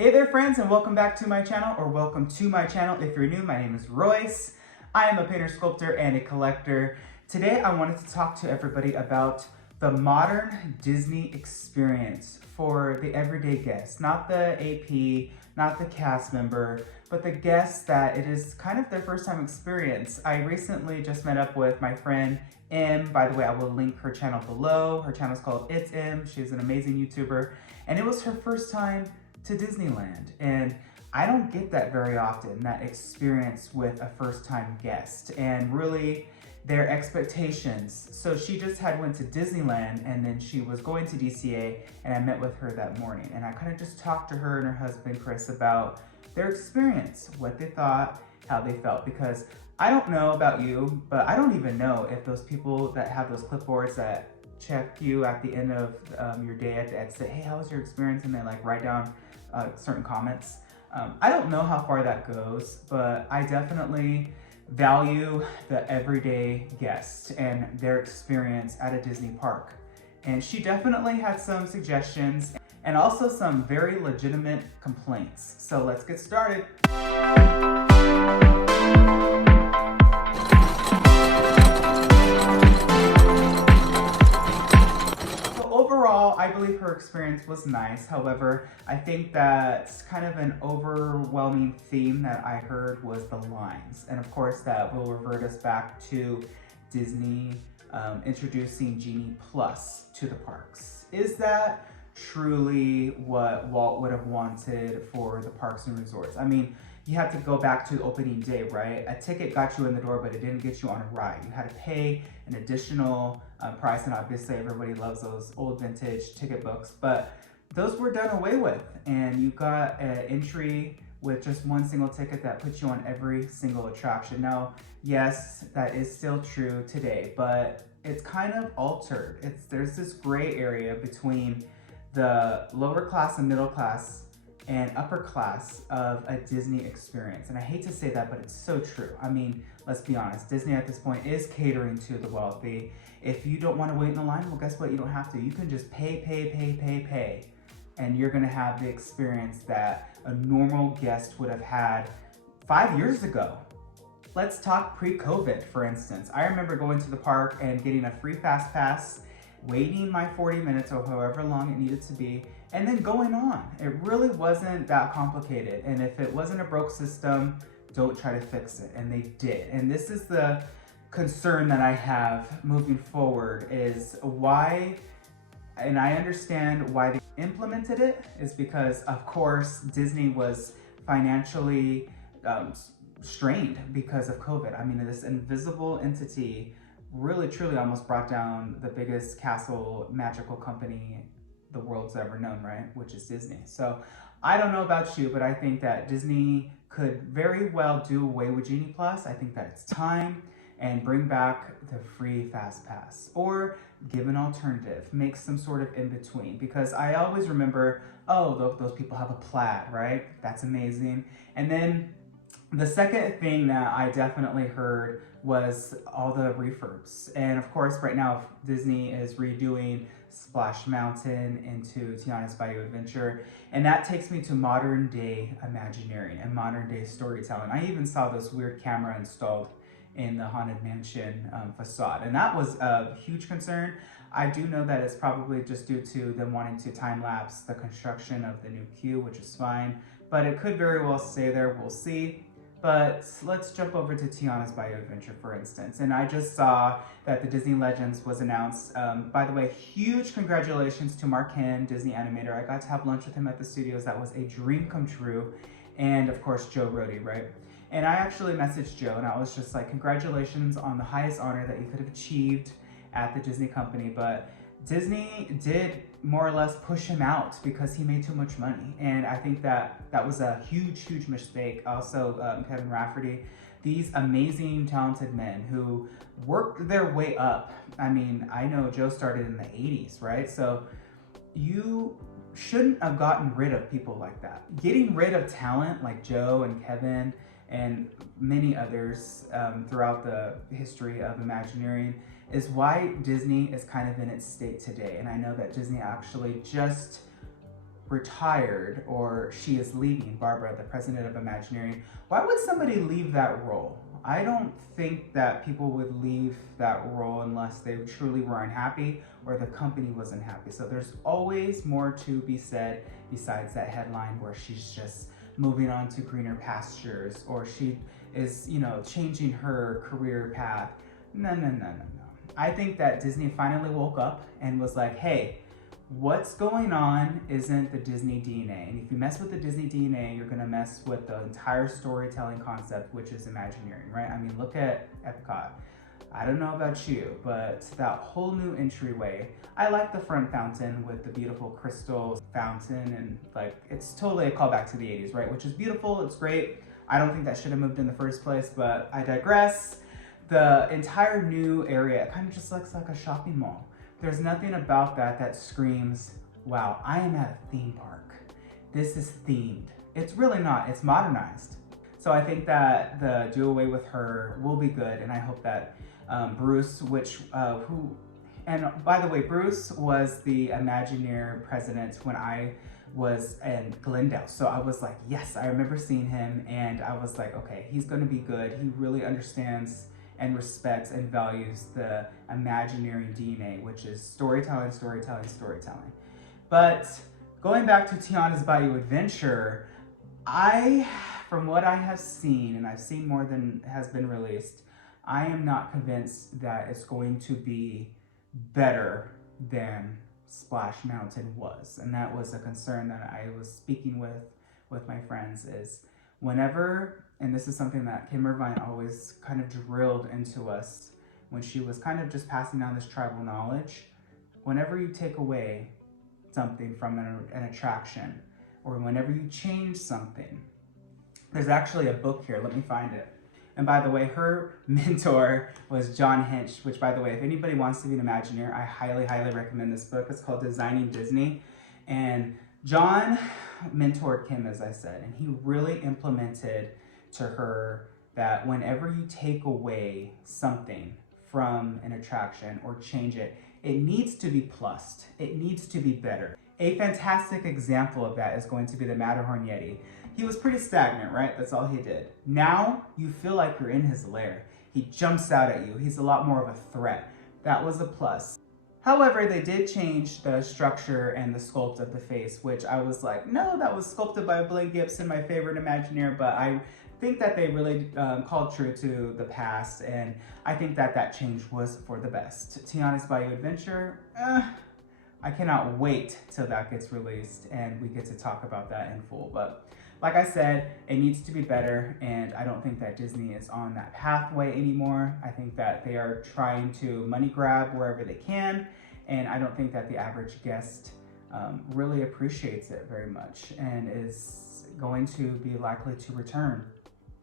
Hey there friends, and welcome back to my channel, or welcome to my channel if you're new. My name is Royce. I am a painter, sculptor, and a collector. Today I wanted to talk to everybody about the modern Disney experience for the everyday guest, not the AP, not the cast member, but the guest that it is kind of their first time experience. I recently just met up with my friend Em. By the way, I will link her channel below. Her channel is called It's Em. She's an amazing YouTuber, and it was her first time to Disneyland, and I don't get that very often, that experience with a first-time guest and really their expectations. So she just had went to Disneyland, and then she was going to DCA, and I met with her that morning, and I kind of just talked to her and her husband Chris about their experience, what they thought, how they felt, because I don't know about you, but I don't even know if those people that have those clipboards that check you at the end of your day at say, hey, how was your experience? And they like write down certain comments. I don't know how far that goes, but I definitely value the everyday guest and their experience at a Disney park. And she definitely had some suggestions and also some very legitimate complaints. So let's get started. Overall, I believe her experience was nice. However, I think that kind of an overwhelming theme that I heard was the lines. And of course, that will revert us back to Disney introducing Genie Plus to the parks. Is that truly what Walt would have wanted for the parks and resorts? I mean, you have to go back to opening day, right? A ticket got you in the door, but it didn't get you on a ride. You had to pay an additional price, and obviously everybody loves those old vintage ticket books, but those were done away with, and you got an entry with just one single ticket that puts you on every single attraction. Now, yes, that is still true today, but it's kind of altered. There's this gray area between the lower class and middle class and upper class of a Disney experience. And I hate to say that, but it's so true. I mean, let's be honest, Disney at this point is catering to the wealthy. If you don't want to wait in the line, well, guess what? You don't have to. You can just pay, and you're gonna have the experience that a normal guest would have had 5 years ago. Let's talk pre-COVID, for instance. I remember going to the park and getting a free fast pass, waiting my 40 minutes or however long it needed to be, and then going on. It really wasn't that complicated. And if it wasn't a broke system, don't try to fix it. And they did. And this is the concern that I have moving forward, is why, and I understand why they implemented it, is because of course Disney was financially strained because of COVID. I mean, this invisible entity really truly almost brought down the biggest castle magical company the world's ever known, right? Which is Disney. So I don't know about you, but I think that Disney could very well do away with Genie Plus. I think that it's time, and bring back the free fast pass, or give an alternative, make some sort of in between. Because I always remember, oh, those people have a plaid, right? That's amazing. And then the second thing that I definitely heard was all the refurbs. And of course, right now, Disney is redoing Splash Mountain into Tiana's Bayou Adventure. And that takes me to modern day Imagineering and modern day storytelling. I even saw this weird camera installed in the Haunted Mansion facade. And that was a huge concern. I do know that it's probably just due to them wanting to time lapse the construction of the new queue, which is fine, but it could very well stay there, we'll see. But let's jump over to Tiana's Bayou Adventure, for instance. And I just saw that the Disney Legends was announced. By the way, huge congratulations to Mark Hen, Disney animator. I got to have lunch with him at the studios. That was a dream come true. And of course, Joe Rohde, right? And I actually messaged Joe, and I was just like, congratulations on the highest honor that you could have achieved at the Disney company. But Disney did more or less push him out because he made too much money. And I think that that was a huge mistake. Also, Kevin Rafferty, these amazing, talented men who worked their way up. I mean, I know Joe started in the 80s, right? So you shouldn't have gotten rid of people like that. Getting rid of talent like Joe and Kevin and many others throughout the history of Imagineering is why Disney is kind of in its state today. And I know that Disney actually just retired or she is leaving, Barbara, the president of Imagineering, why would somebody leave that role? I don't think that people would leave that role unless they truly were unhappy or the company was unhappy. So there's always more to be said besides that headline where she's just moving on to greener pastures or she is, you know, changing her career path. No. I think that Disney finally woke up and was like, hey, what's going on isn't the Disney DNA. And if you mess with the Disney DNA, you're gonna mess with the entire storytelling concept, which is Imagineering, right? I mean, look at Epcot. I don't know about you, but that whole new entryway, I like the front fountain with the beautiful crystal fountain and like, it's totally a callback to the 80s, right? Which is beautiful, it's great. I don't think that should have moved in the first place, but I digress. The entire new area kind of just looks like a shopping mall. There's nothing about that that screams, wow, I am at a theme park. This is themed. It's really not, it's modernized. So I think that the do away with her will be good, and I hope that Bruce, and by the way, Bruce was the Imagineer president when I was in Glendale. So I was like, yes, I remember seeing him and I was like, okay, he's gonna be good. He really understands and respects and values the Imagineering DNA, which is storytelling. But going back to Tiana's Bayou Adventure, from what I have seen, and I've seen more than has been released, I am not convinced that it's going to be better than Splash Mountain was. And that was a concern that I was speaking with my friends is whenever, and this is something that Kim Irvine always kind of drilled into us when she was kind of just passing down this tribal knowledge, whenever you take away something from an attraction, or whenever you change something, there's actually a book here, let me find it. And by the way, her mentor was John Hinch, which by the way, if anybody wants to be an Imagineer, I highly, highly recommend this book. It's called Designing Disney. And John mentored Kim, as I said, and he really implemented to her that whenever you take away something from an attraction or change it, it needs to be plussed. It needs to be better. A fantastic example of that is going to be the Matterhorn Yeti. He was pretty stagnant, right? That's all he did. Now you feel like you're in his lair. He jumps out at you. He's a lot more of a threat. That was a plus. However, they did change the structure and the sculpt of the face, which I was like, no, that was sculpted by Blaine Gibson, my favorite Imagineer, but I think that they really called true to the past, and I think that that change was for the best. Tiana's Bayou Adventure, I cannot wait till that gets released and we get to talk about that in full. But like I said, it needs to be better, and I don't think that Disney is on that pathway anymore. I think that they are trying to money grab wherever they can, and I don't think that the average guest really appreciates it very much and is going to be likely to return.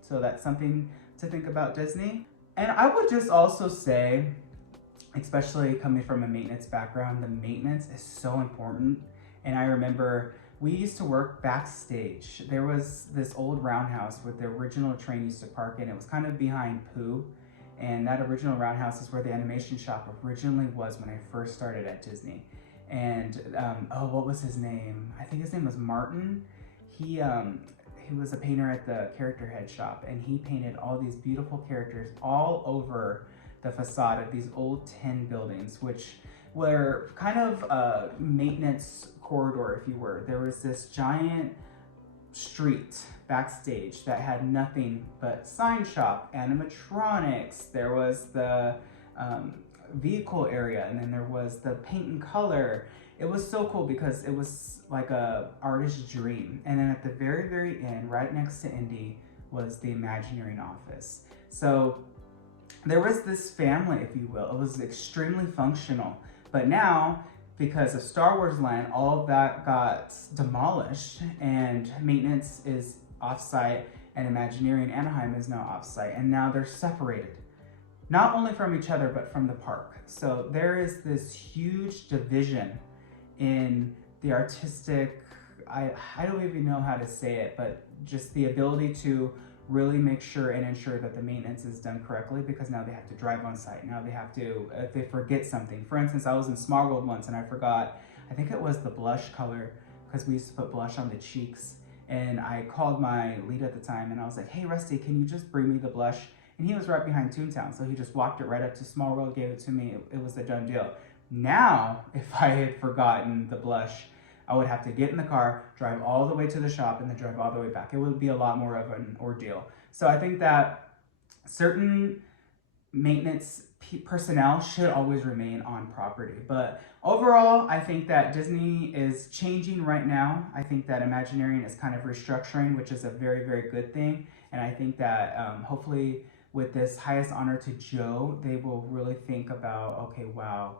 So that's something to think about, Disney. And I would just also say, especially coming from a maintenance background, the maintenance is so important. And I remember we used to work backstage. There was this old roundhouse where the original train used to park in. It was kind of behind Pooh. And that original roundhouse is where the animation shop originally was when I first started at Disney. And, what was his name? I think his name was Martin. He was a painter at the character head shop, and he painted all these beautiful characters all over the facade of these old tin buildings, which were kind of a maintenance corridor, if you were. There was this giant street backstage that had nothing but sign shop, animatronics, there was the vehicle area, and then there was the paint and color. It was so cool because it was like a artist's dream. And then at the very, very end, right next to Indy, was the Imagineering office. So there was this family, if you will. It was extremely functional. But now, because of Star Wars Land, all of that got demolished and maintenance is offsite, and Imagineering Anaheim is now offsite, and now they're separated. Not only from each other, but from the park. So there is this huge division in the artistic, I don't even know how to say it, but just the ability to really make sure and ensure that the maintenance is done correctly, because now they have to drive on site. Now they have to, if they forget something. For instance, I was in Small World once and I forgot, I think it was the blush color because we used to put blush on the cheeks. And I called my lead at the time and I was like, hey Rusty, can you just bring me the blush? And he was right behind Toontown, so he just walked it right up to Small World, gave it to me. It was a done deal. Now, if I had forgotten the blush, I would have to get in the car, drive all the way to the shop, and then drive all the way back. It would be a lot more of an ordeal. So I think that certain maintenance personnel should always remain on property. But overall, I think that Disney is changing right now. I think that Imagineering is kind of restructuring, which is a very, very good thing. And I think that hopefully with this highest honor to Joe, they will really think about, okay, wow,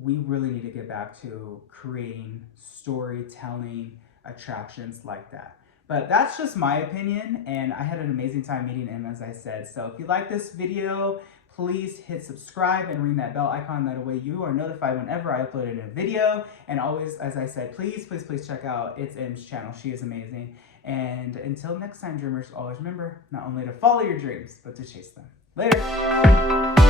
we really need to get back to creating storytelling attractions like that. But that's just my opinion, and I had an amazing time meeting him, as I said. So if you like this video, please hit subscribe and ring that bell icon. That way you are notified whenever I upload a new video. And always, as I said, please check out It's M's channel. She is amazing. And until next time, dreamers, always remember not only to follow your dreams, but to chase them. Later.